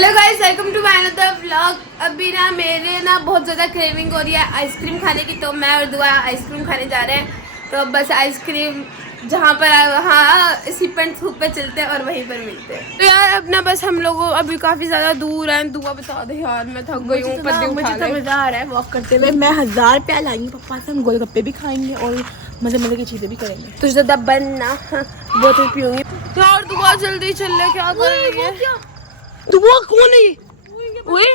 Hello guys, welcome to my another vlog. अभी ना मेरे ना बहुत ज़्यादा क्रेविंग हो रही है आइसक्रीम खाने की, तो मैं और दुआ आइसक्रीम खाने जा रहे हैं। तो बस आइसक्रीम जहाँ पर वहाँ सिपन सूप पे चलते हैं और वहीं पर मिलते हैं। तो यार अपना बस हम लोग अभी काफ़ी ज़्यादा दूर हैं। दुआ बता दे यार, मैं थक गई हूँ। मुझे तो मज़ा आ रहा है वॉक करते हुए। मैं 1000 रुपया लाएंगी पापा से, हम गोलगप्पे भी खाएंगे और मजे मजे की चीज़ें भी करेंगे। तुझे ज़्यादा बनना बोतल पीऊंगी यार। दुआ जल्दी चल ले, क्या कर रही है? दुआ कौन है? ओए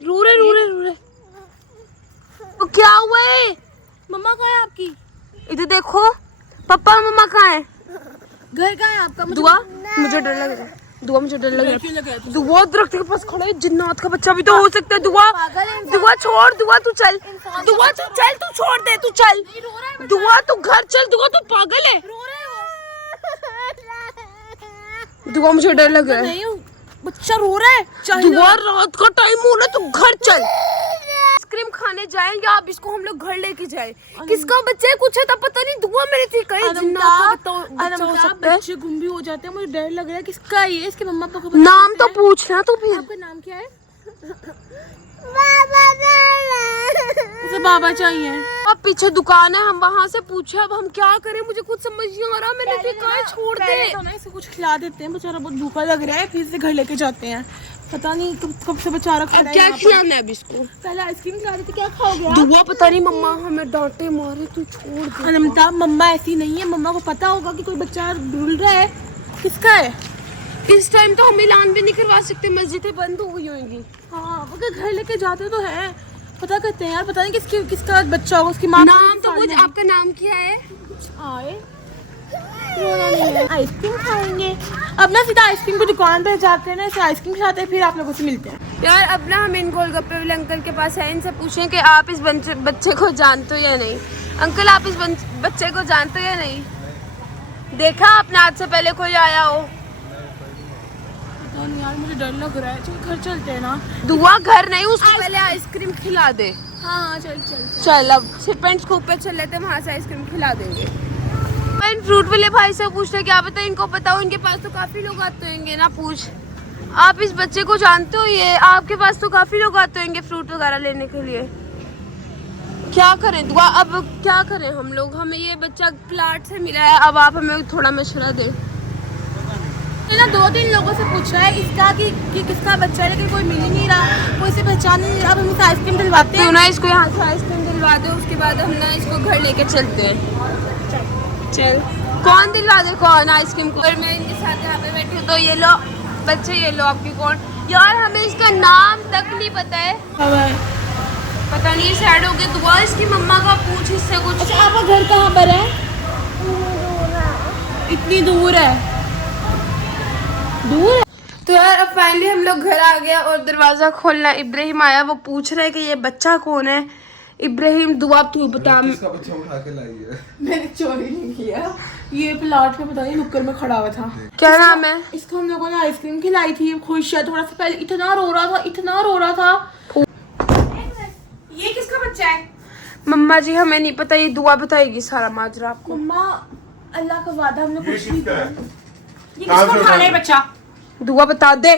रूरे रूरे रूरे, तो क्या हुआ है? मम्मा कहाँ है आपकी? इधर देखो, पापा मम्मा कहाँ है? घर कहाँ है आपका? दुआ मुझे डर लग रहा है। दुआ मुझे डर लग रहा है। दुआ दरख्त के पास खड़ा है, जिन्नात का बच्चा भी तो हो सकता है। दुआ दुआ छोड़, दुआ तू चल, दुआ तू चल, तू छोड़ दे, तू चल। दुआ तू घर चल, दुआ तू पागल है। दुआ मुझे डर लग रहा है। नहीं, बच्चा रो रहा है। दुआ रात का टाइम हो रहा है, तू घर चल। आइसक्रीम खाने जाएंगे, आप इसको हम लोग घर लेके जाए। किसका बच्चा है कुछ है तो पता नहीं। दुआ मेरी थी कहीं जिन्नात का बच्चा हो सकता है। बच्चे गुम भी हो जाते हैं, मुझे डर लग रहा है। किसका है ये? इसके मम्मा पापा को नाम तो पूछना तू फिर। आपका नाम क्या है? उसे बाबा चाहिए। अब पीछे दुकान है, हम वहाँ से पूछे। अब हम क्या करें, मुझे कुछ समझ नहीं आ रहा। मैंने भी कहा छोड़ दे। तो ना इसे कुछ खिला देते हैं, बेचारा बहुत भूखा लग रहा है। फिर से घर लेके जाते हैं। पता नहीं कब से बेचारा खा रहा है। क्या खिलाना है अब इसको? पहले आइसक्रीम खिला देते, क्या खाओगे आप? दुआ पता नहीं, मम्मा हमें डांटे मारे, तू छोड़ दे। अनमता, मम्मा ऐसी नहीं है। मम्मा को पता होगा कि कोई बच्चा ढूंढ रहा है। किसका है? इस टाइम तो हम ऐलान भी नहीं करवा सकते, मस्जिदें बंद हो गई होंगी। हाँ, वो घर लेके जाते तो है। पता करते हैं यार, पता नहीं किसका बच्चा होगा। उसकी माँ नाम तो कुछ। आपका नाम क्या है? आए रोना नहीं है। आइसक्रीम खाएंगे। अब ना सीधा आइसक्रीम की दुकान पे जाते हैं ना, इसे आइसक्रीम खिलाते हैं, फिर आप लोगों से मिलते हैं। यार अब ना हम इन गोलगप्पे वाले अंकल के पास है, इनसे पूछें कि आप इस बच्चे को जानते हो या नहीं। अंकल आप इस बच्चे को जानते हो या नहीं? देखा आपने आज से पहले कोई आया हो? पता नहीं यार, मुझे डर लग रहा है। चल घर चलते हैं ना। दुआ घर नहीं, उसको पहले आइसक्रीम खिला दे। हाँ चल चल चल अब सिपेंट स्कूप पे चल लेते हैं, वहाँ से आइसक्रीम खिला देंगे। मैं फ्रूट वाले भाई से पूछते, क्या पता इनको पता हो। इनके पास तो काफी लोग आते होंगे ना। पूछ, आप इस बच्चे को जानते हो? ये आपके पास तो काफी लोग आते होंगे फ्रूट वगैरह लेने के लिए। क्या करें दुआ, अब क्या करें हम लोग? हमें ये बच्चा प्लाट से मिला है, अब आप हमें थोड़ा मशवरा दें। ना 2-3 लोगों से पूछा है इसका कि किसका बच्चा है, लेकिन कोई मिल ही नहीं रहा, कोई से पहचान नहीं रहा। अब हम इसे आइसक्रीम दिलवाते हैं। तो ना इसको यहाँ से आइसक्रीम दिलवा दो, उसके बाद हम ना इसको घर लेके चलते हैं। चल कौन दिलवा दे, कौन आइसक्रीम को? और मैं इनके साथ यहाँ पे बैठी हूँ। तो ये लो बच्चे, ये लो आपकी कौन। यार हमें इसका नाम तक नहीं पता है। पता नहीं, सैड हो गया। दुआ इसकी मम्मा का पूछ इससे कुछ। अच्छा आपका घर कहाँ पर है? इतनी दूर है? दूर है। तो यार अब फाइनली हम लोग घर आ गया और दरवाजा खोलना। इब्राहिम आया, वो पूछ रहा है कि ये बच्चा कौन है। इब्राहिम दुआ तू बता। किसका बच्चा उठा के लाई है? मैंने चोरी नहीं किया। ये प्लाट में पता नहीं नुक्कड़ में खड़ा हुआ था। क्या नाम है? इसको हम लोगों ने आइसक्रीम खिलाई थी। खुश है, थोड़ा सा पहले इतना रो रहा था, इतना रो रहा था। ये किसका बच्चा है? मम्मा जी हमें नहीं पता, ये दुआ बताएगी सारा माजरा आपको। मम्मा अल्लाह का वादा, हमने कुछ नहीं किया। ये कहाँ किसको से खाना है बच्चा? दुआ बता दे।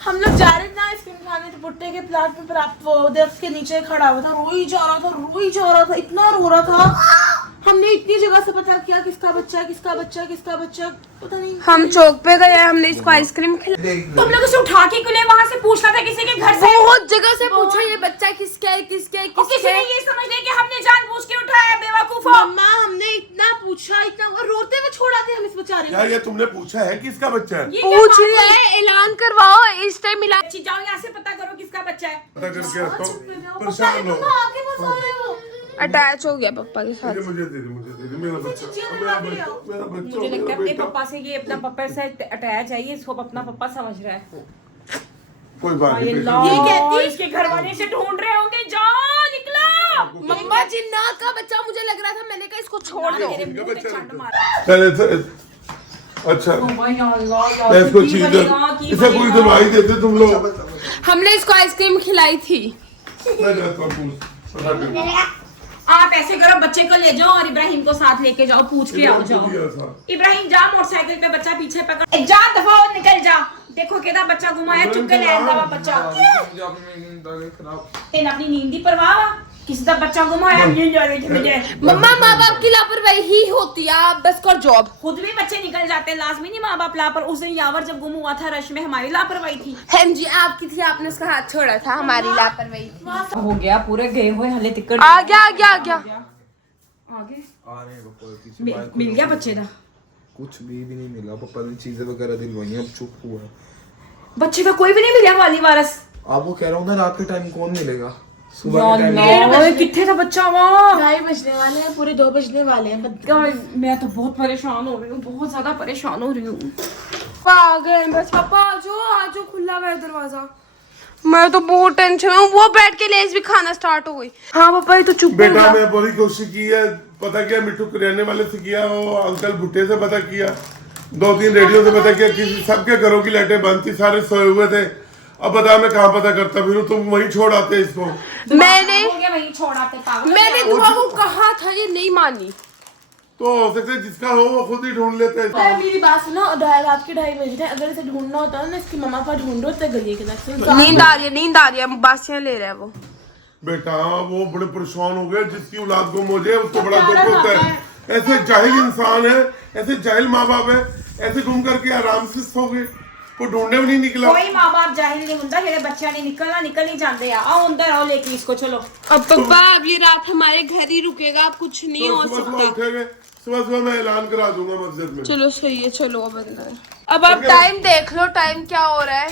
हम लोग जा रहे थे ना आइसक्रीम खाने, तो भुट्टे के प्लाट में प्राप्त वो दरख्त के नीचे खड़ा हुआ था। रो ही जा रहा था, रो ही जा रहा था, इतना रो रहा था। हमने इतनी जगह से पता किया किसका बच्चा है, किसका बच्चा है, किसका बच्चा, पता नहीं। हम चौक पे गए, हमने इसको आइसक्रीम खिलाई। तुम लोग उसे उठा के क्यों ले? वहाँ से पूछना था किसी के घर से। बहुत जगह से पूछा ये बच्चा किसका है, किसका है, और किसी किसका ने है। ये समझ लिया कि हमने जानबूझ के उठाया। बेवकूफो। मम्मा हमने इतना पूछा, इतना रोते हुए छोड़ा थे हम इस बेचारे यार ये तुमने पूछा है किसका बच्चा है? पूछ रही है, ऐलान करवाओ इस टाइम। ऐलान जाओ यहाँ से, पता करो किसका बच्चा है। पता करके आता हूँ। परेशान हो। अटैच हो गया पापा के साथ। मुझे दे दे, मुझे दे दे, मेरा बच्चा, मेरा बच्चा, मुझे लगता है अपने बेटा। पापा से ये अपना पापा से अटैच है। ये इसको अपना पापा समझ रहा है। कोई बात नहीं। ये कहती है इसके घर वाले से ढूंढ रहे होंगे। जाओ निकलो। मम्मा जिन्नात का बच्चा मुझे लग रहा था, मैंने कहा इसको छोड़ दो। पहले अच्छा इसको चीज इसे कोई दवाई देते तुम लोग? हमने इसको आइसक्रीम खिलाई थी। मैं जाता हूँ, पता कर। आप ऐसे करो, बच्चे को ले जाओ और इब्राहिम को साथ लेके जाओ, पूछ के आओ। जाओ इब्राहिम, जा मोटरसाइकिल पे, बच्चा पीछे पकड़। जा दफा हो, निकल जा। देखो केदा बच्चा गुमा है, चुप के लैंदा वा बच्चा। तेन अपनी नींद दी परवाह वा, किसी दा बच्चा गुमा है नींद आ रही थी मुझे। मम्मा माँ बाप की लापरवाही ही होती है, आप बस कर जॉब। खुद भी बच्चे निकल जाते हैं, लाजमी नहीं माँ बाप लापर। उस दिन यावर जब गुम हुआ था रश में, हमारी लापरवाही थी। हाँ जी आपकी थी, आपने उसका हाथ छोड़ा था, हमारी लापरवाही थी। हो गया पूरे गए हुए हले तिक्कड़ आ गया आ गया आ गया। आगे आ रहे हैं पापा पीछे मिल गया बच्चे दा। कुछ भी नहीं मिला पापा ने चीजें वगैरह दिलवाई अब चुप हुआ है। बच्चे का कोई भी नहीं मिला वाली वारस। आप वो कह रहा हूँ ना रात के टाइम कौन मिलेगा, सुबह के टाइम ओए किथे था बच्चा वहाँ? 2:30 बजने वाले हैं, पूरे 2 बजने वाले हैं। गाइस मैं तो बहुत परेशान हो रही हूँ, बहुत ज्यादा परेशान हो रही हूँ। आ गए बस। पापा आ जाओ, खुला हुआ है दरवाजा। मैं तो बहुत टेंशन हूँ, वो बैठ के लेस भी खाना स्टार्ट हो गई। हाँ पापा ये तो चुप बेटा मैं पूरी कोशिश की है, पता किया मिट्टू किराने वाले से किया, वो अंकल भुट्टे से पता किया, 2-3 रेडियो से पता किया, किसी सबके घरों की लाइटें बंद थी, सारे सोए हुए थे। अब बता मैं कहाँ पता करता फिर, तुम वहीं छोड़ आते इसको। मैंने हो गया वहीं छोड़ आते पागल। मैंने दुआ को कहा था, ये नहीं मानी। तो हो सकता है जिसका हो वो खुद ही ढूंढ लेते हैं। मेरी बात सुनो, रात के 2:30 बज रहे हैं। अगर इसे ढूंढना होता है ना, इसकी मम्मा का ढूंढो तो गलिए के नींद आ रही है, बासियां ले रहा है वो। बेटा वो बड़े परेशान हो गए, जिसकी औलाद गुम हो जाए उसको बड़ा दुख होता है। ऐसे जाहिल इंसान है, ऐसे जाहिल माँ बाप है, ऐसे गुम करके आराम से सो गए, कोई ढूंढने भी नहीं निकला। कोई माँ बाप जाहिल नहीं होता, जेडे बच्चा नहीं निकलना निकल नहीं जाते। आओ अंदर आओ, लेके इसको चलो। अब पापा अब ये रात हमारे घर ही रुकेगा, अब कुछ नहीं हो सुबह सुबह सकता। उठेंगे, सुबह सुबह मैं ऐलान करा दूंगा मस्जिद में। चलो सही है, चलो अब अंदर। अब आप टाइम देख लो, टाइम क्या हो रहा है,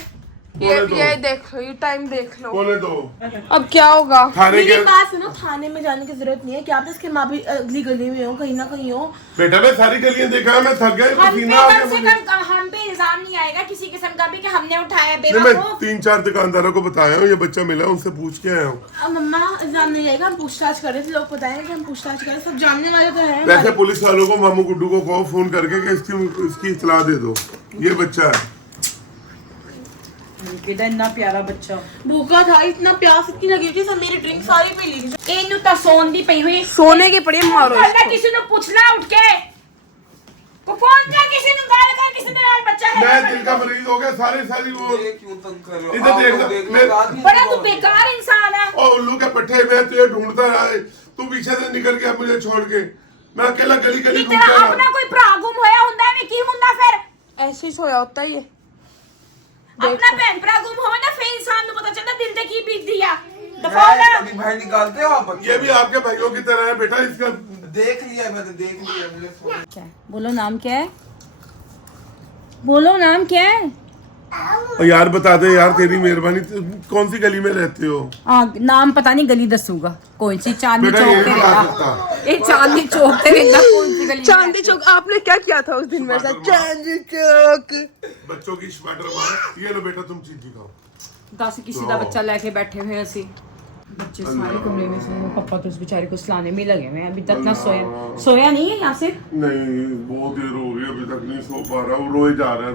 ये देख लो, ये टाइम देख लो। बोले दो अब क्या होगा? थाने मेरी के बात सुनो, थाने में जाने की जरूरत नहीं है। क्या आप इसके माँ भी अगली गली में हो, कहीं ना कहीं हो। बेटा मैं सारी गलियां देखा है, मैं थक गया, हम पे पसीना आ गया कम से मुझे। कम हम पे इल्जाम नहीं आएगा किसी किस्म का भी कि हमने उठाया। नहीं, मैं बेवकूफ 3-4 दुकानदारों को बताया हूँ ये बच्चा मिला, उनसे पूछ के आया हूँ। अब मम्मा इल्जाम नहीं आएगा, हम पूछताछ कर रहे थे, लोग बताएंगे कि हम पूछताछ करें, सब जानने वाले तो हैं। वैसे पुलिस वालों को मामू गुड्डू को कहो फोन करके कि इसकी इत्तला दे दो, ये बच्चा है। इतना प्यारा बच्चा भूखा था, इतना प्यास इतनी लगी थी, सब मेरी ड्रिंक सारी पी ली। एनू तो सोन दी पई हुई। सोने के पड़े मारो करना इसको। किसी ने पूछना उठ के को फोन कर, किसी ने गाल कर, किसी ने यार बच्चा है। मैं दिल का मरीज हो गया, सारी वो ये क्यों तंग कर रहे हो? इधर आप देख लोग लो, देख मैं- लो, आदमी बड़ा को तू बेकार इंसान है। और उल्लू के पट्टे में तुझे ढूंढता रहा है, तू पीछे से निकल गया मुझे छोड़ के, मैं अकेला गली गली तेरा घूमता अपना रहा। कोई भरा गुम होया हुंदा है, मैं की हुंदा फिर? ऐसे ही सोया होता है ये। अपना भैन भरा गुम होवे ना, फिर इंसान को पता चलता दिल ते की बीत दिया। दफा ना कभी भाई निकालते हो आप? ये भी आपके भाइयों की तरह है बेटा, इसका देख लिया मैंने, देख लिया मुझे फोन। क्या है? बोलो नाम क्या है? बोलो नाम क्या है? और यार बता दे यार, तेरी मेहरबानी, कौन सी गली में रहते हो? नाम पता नहीं, गली दसूगा कोई सी। चांदनी बेटा चौक ये पे नहीं बता रहना। सकता। ए चांदनी चौक पे रहना, कौन सी गली? चांदी चौक, आपने क्या किया था उस दिन मेरे साथ? चांदी चौक। बच्चों की स्वेटर मार, ये लो बेटा तुम चीज खाओ। दस किसी का बच्चा लेके बैठे हुए असी। बच्चे सारे कमरे में से, पापा तो उस बेचारे को सुलाने में लगे हुए हैं, अभी तक ना सोया नहीं है यासिर। नहीं बहुत देर हो गई, अभी तक नहीं सो पा रहा, वो रोए जा रहा है।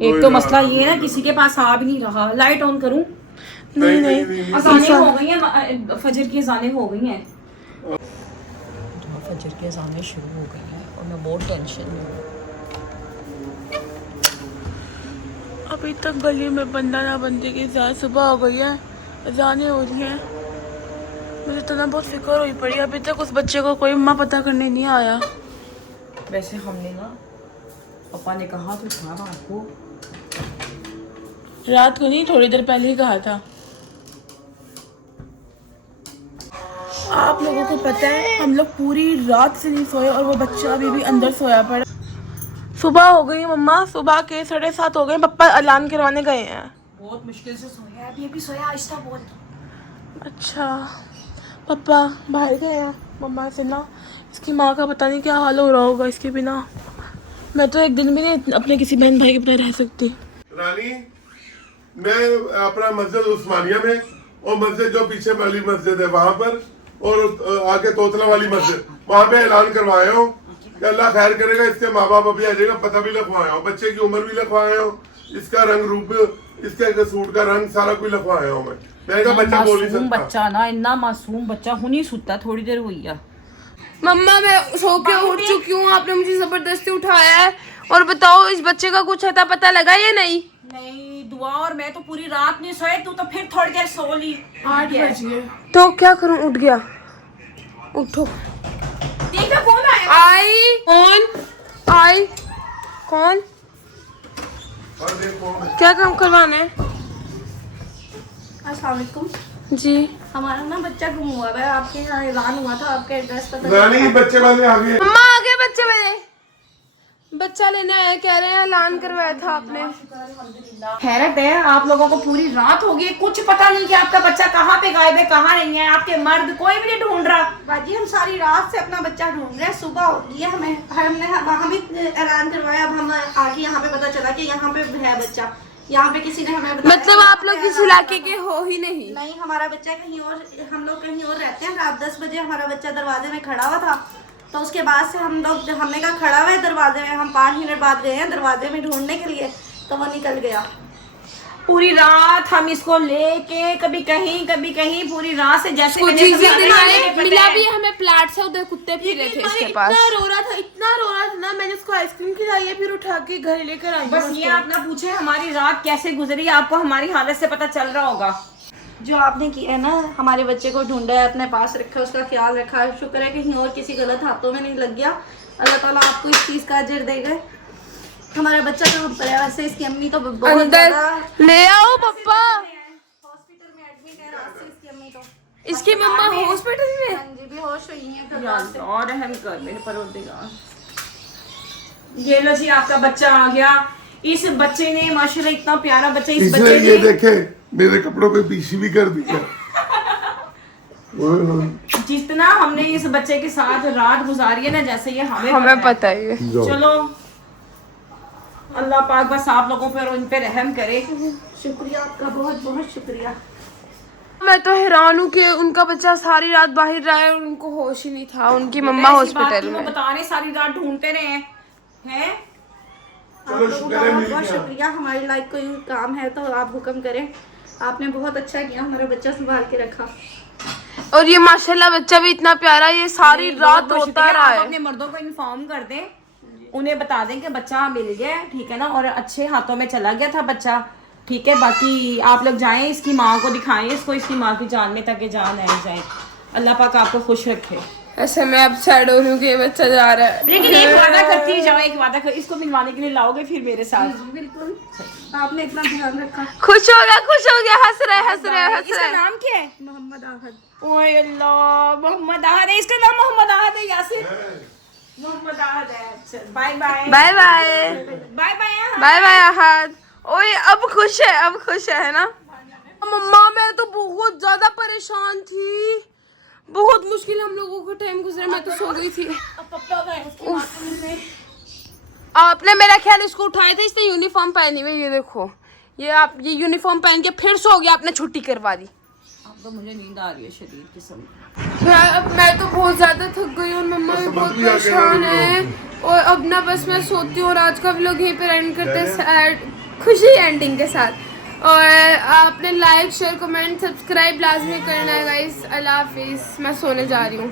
एक तो मसला ये है ना, किसी के पास आ भी नहीं रहा। लाइट ऑन करूं? नहीं अजानें हो गई हैं, फजर की अजानें हो गई हैं। फजर की अजानें शुरू हो गई हैं और मैं बहुत टेंशन में हूँ। अभी तक गली में बंदा ना बंदे की साथ सुबह हो गई है, अजानें हो रही हैं। मुझे तो ना बहुत फिक्र हुई पड़ी, अभी तक उस बच्चे को कोई माँ पता करने नहीं आया। वैसे हमने ना, पापा ने कहा तो था रात को नहीं, थोड़ी देर पहले ही कहा था। आप लोगों को पता है, हम लोग पूरी रात से नहीं सोए और वो बच्चा अभी भी अंदर सोया पड़ा। सुबह हो गई मम्मा, सुबह के 7:30 हो गए, पापा अलार्म करवाने गए हैं। बहुत मुश्किल से सोया है, अभी सोया, आहिस्ता बोल। अच्छा पापा बाहर गए हैं मम्मा से ना, इसकी माँ का पता नहीं क्या हाल हो रहा होगा इसके बिना। मैं तो एक दिन भी नहीं अपने किसी बहन भाई के बिना रह सकती। रानी, मैं अपना मस्जिद उस्मानिया में, और मस्जिद जो पीछे वाली मस्जिद है वहां पर, और आगे तोतला वाली मस्जिद, वहां पे ऐलान करवाया हूँ कि अल्लाह खैर करेगा, इसके माँ बाप अभी आ जाएगा, पता भी लिखवाया हूँ, बच्चे की उम्र भी लिखवाया हूँ, इसका रंग रूप, इसके सूट का रंग सारा कुछ लिखवाया हूँ। मैंने कहा बच्चा बोल नहीं सकता। बच्चा ना, इतना मासूम बच्चा हुनी सुता, थोड़ी देर हुई है। मम्मा मैं सो के उठ चुकी हूँ, आपने मुझे जबरदस्ती उठाया है और बताओ इस बच्चे का कुछ अता पता लगा या नहीं? नहीं दुआ, और मैं तो पूरी रात नहीं सोए, तू तो फिर थोड़ी देर सो ली। 8 बज गए। तो क्या करूं? उठ गया। उठो। देखा कौन आया? आई कौन? आई कौन? और देखो क्या काम करवाना है? अस्सलाम वालेकुम। जी हमारा ना बच्चा गुम हुआ है, आपके यहाँ ऐलान हुआ था, आपका एड्रेस पता रानी बच्चे वाले आ गए। मम्मा आ गए बच्चे मेरे। बच्चा लेने आए, कह रहे हैं ऐलान करवाया था आपने। हैरत है, आप लोगों को पूरी रात हो गई, कुछ पता नहीं कि आपका बच्चा कहाँ पे गायब है, कहाँ नहीं है। आपके मर्द कोई भी नहीं ढूंढ रहा। बाजी हम सारी रात से अपना बच्चा ढूंढ रहे हैं, सुबह हो गई है, हमने वहाँ भी ऐलान करवाया, अब हम आगे यहाँ पे पता चला कि यहाँ पे है बच्चा, यहाँ पे किसी ने हमें बताया। मतलब आप लोग इस इलाके के हो ही नहीं? नहीं, हमारा बच्चा कहीं और, हम लोग कहीं और रहते हैं। रात 10 बजे हमारा बच्चा दरवाजे में खड़ा हुआ था, तो उसके बाद से हम लोग, हमने कहा खड़ा हुआ है दरवाजे में, हम 5 मिनट बाद गए हैं दरवाजे में ढूंढने के लिए, तो वो निकल गया। पूरी रात हम इसको लेके कभी कहीं पूरी रात से जैसे कुछ मैंने कभी चीजें आने दिखाए, जाने के मिला पता भी है। हमें प्लाट से, उधर कुत्ते फिर रहे थे इसके इतना पास। रो रहा था, इतना रो रहा था ना, मैंने उसको आइसक्रीम खिलाई है, फिर उठा के घर लेकर आई। बस ये आप ना पूछे हमारी रात कैसे गुजरी, आपको हमारी हालत से पता चल रहा होगा। जो आपने किया है ना, हमारे बच्चे को ढूंढा है, अपने पास रखा, उसका ख्याल रखा, शुक्र है कहीं और किसी गलत हाथों में नहीं लग गया। अल्लाह ताला आपको इस चीज का अजर देगा। हमारा बच्चा तो वैसे इसकी अम्मी तो बहुत अंदर ज्यादा ले आओ पप्पा। हॉस्पिटल में एडमिट है, रात से इसकी अम्मी तो। इसकी मम्मा हॉस्पिटल में? हाँ जी, बेहोश हुई हैं फिर या रात से। अल्लाह, रहम कर मेरे परवरदिगार। ये लो जी आपका बच्चा आ गया। इस बच्चे ने माशाल्लाह इतना प्यारा बच्चा, इस इसने बच्चे ये ने देखे मेरे कपड़ों पे पीछी भी कर दिया। जितना हमने इस बच्चे के साथ रात गुजारी है ना, जैसे ये हमें हमें पता पता ही है। जाओ। है। चलो अल्लाह पाक बस आप लोगों पर और उन पे रहम करे। शुक्रिया आपका, बहुत बहुत शुक्रिया। मैं तो हैरान हूँ कि उनका बच्चा सारी रात बाहर रहा है और उनको होश ही नहीं था। उनकी मम्मा ऐसी बात हॉस्पिटल नहीं, वो में। बता रहे सारी रात ढूंढते रहे हैं। आप चलो लोगों शुक्र का है बहुत मिल बहुत गया। शुक्रिया। हमारी लाइफ कोई काम है तो आप हुक्म करें। आपने बहुत अच्छा किया, हमारा बच्चा संभाल के रखा। और ये माशाल्लाह बच्चा भी इतना प्यारा, ये सारी रात बहुत रोता शुक्रिया। रहा आप है। अपने मर्दों को इन्फॉर्म कर दें, उन्हें बता दें कि बच्चा मिल गया है, ठीक है ना, और अच्छे हाथों में चला गया था बच्चा, ठीक है। बाकी आप लोग जाएं, इसकी माँ को दिखाएं इसको, इसकी माँ की जान में तक जान आई जाए। अल्लाह पाक आपको खुश रखे। ऐसे मैं अब सैड हो रही हूँ कि ये बच्चा जा रहा है। लेकिन एक वादा करती जाओ, एक वादा कर, इसको मिलवाने के लिए लाओगे फिर मेरे साथ। बिल्कुल, आपने इतना ध्यान रखा। खुश हो गया, हंस रहे। इसका नाम क्या है? मोहम्मद आहद। ओए अल्लाह, मोहम्मद आहद है इसका नाम। मोहम्मद आहद है यासिर, मोहम्मद आहद है। चल bye bye bye bye bye bye. Bye bye Ahad. ओए अब खुश है ना? मम्मा मैं तो बहुत ज्यादा परेशान थी, बहुत मुश्किल हम लोगों को टाइम गुजरा, मैं तो सो गई थी। आपने मेरा ख्याल इसको उठाया था, इसने यूनिफॉर्म पहनी हुई, ये देखो, ये आप ये यूनिफॉर्म पहन के फिर सो गया, आपने छुट्टी करवा दी। अब तो मुझे नींद आ रही है शदीद किस्म। अब मैं तो बहुत ज्यादा थक गई और मम्मा भी बहुत परेशान है, और अब ना बस मैं सोती हूँ और आज का व्लॉग यहीं पर एंड करते हैं खुशी एंडिंग के साथ। और आपने लाइक शेयर कमेंट सब्सक्राइब लाजमी करना है गाइस। अल्लाह हाफिज़, मैं सोने जा रही हूँ।